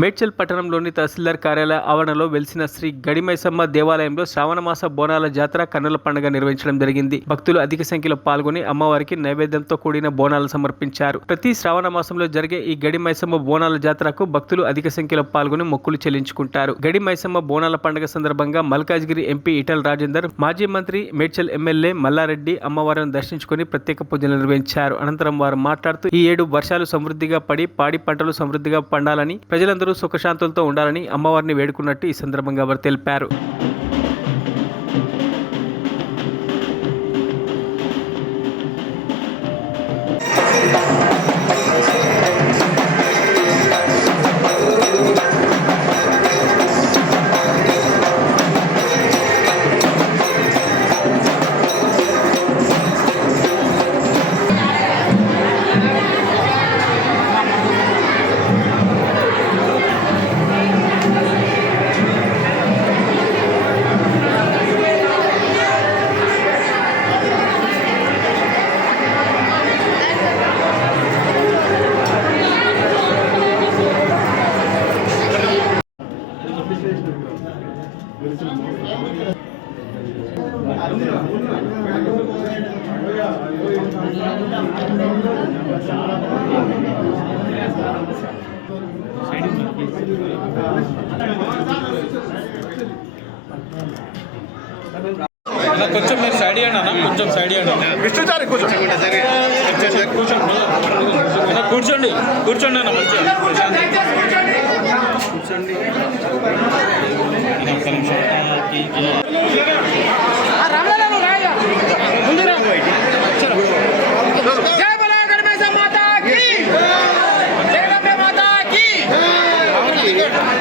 మేడ్చల్ పట్టణంలోని తహసీల్దార్ కార్యాలయ ఆవరణలో వెలిసిన శ్రీ గడిమైసమ్మ దేవాలయంలో శ్రావణమాస బోనాల జాతర కన్నుల పండుగ నిర్వహించడం జరిగింది. భక్తులు అధిక సంఖ్యలో పాల్గొని అమ్మవారికి నైవేద్యంతో కూడిన బోనాలు సమర్పించారు. ప్రతి శ్రావణ మాసంలో జరిగే ఈ గడిమైసమ్మ బోనాల జాతరకు భక్తులు అధిక సంఖ్యలో పాల్గొని మొక్కులు చెల్లించుకుంటారు. గడిమైసమ్మ బోనాల పండుగ సందర్భంగా మల్కాజ్గిరి ఎంపీ ఈటల రాజేందర్, మాజీ మంత్రి మేడ్చల్ ఎమ్మెల్యే మల్లారెడ్డి అమ్మవారిని దర్శించుకుని ప్రత్యేక పూజలు నిర్వహించారు. అనంతరం వారు మాట్లాడుతూ ఈ ఏడు వర్షాలు సమృద్ధిగా పడి పాడి పంటలు సమృద్ధిగా పండాలని, ప్రజలందరూ సుఖశాంతులతో ఉండాలని అమ్మవారిని వేడుకున్నట్టు ఈ సందర్భంగా వారు తెలిపారు. కొంచెం మీరు సైడ్ ఇవ్వండి అన్న, కొంచెం సైడ్ ఇవ్వండి. కూర్చోండి కూర్చోండి అన్న, మంచిగా కూర్చోండి. ఒక్క నిమిషం. జై